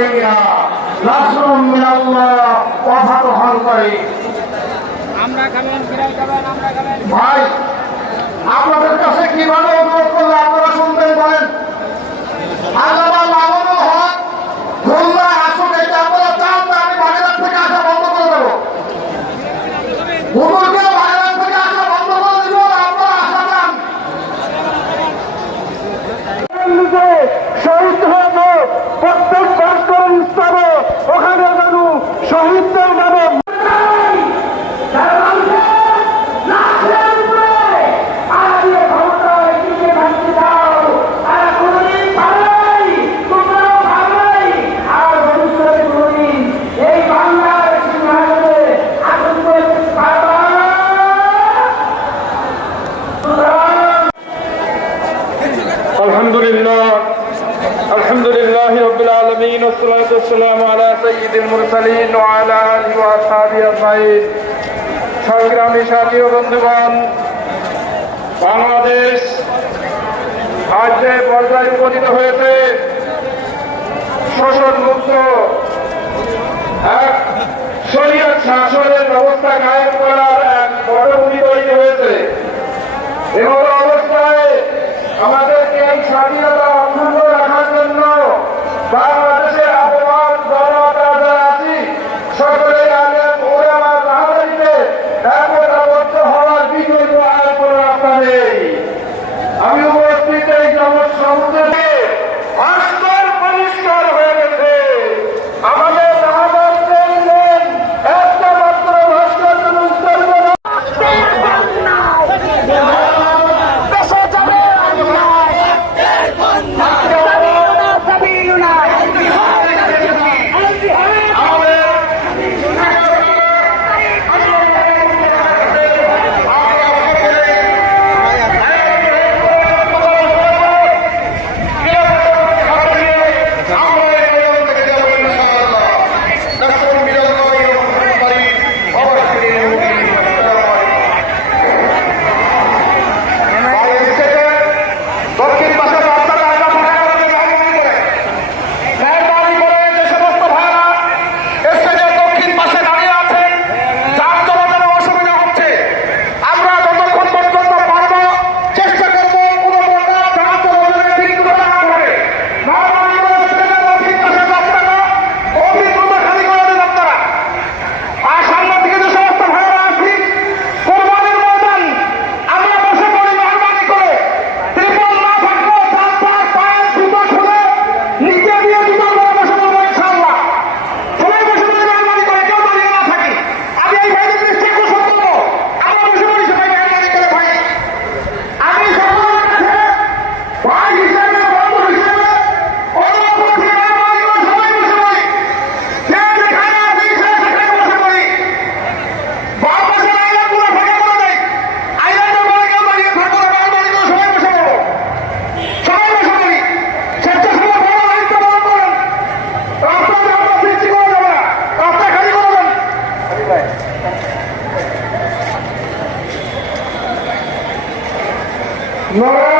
মুতাকাল্লিমিনা নাসরুম মিনাল্লাহ ওয়া ফাতহুন কারীম আমরা খাবেন ফিরাই খাবেন আমরা খাবেন। ভাই আপনাদের العالمين والصلاة والسلام على سيد المرسلين وعلى آله وأصحابه أجمعين সংগ্রামী সাথী বন্ধুগণ, বাংলাদেশ আজ যে পর্যায়ে উপনীত হয়েছে শোষণমুক্ত এক শরীয়ত শাসনের ব্যবস্থা কায়েম করার এক পটভূমি তৈরি হয়েছে। এবং No!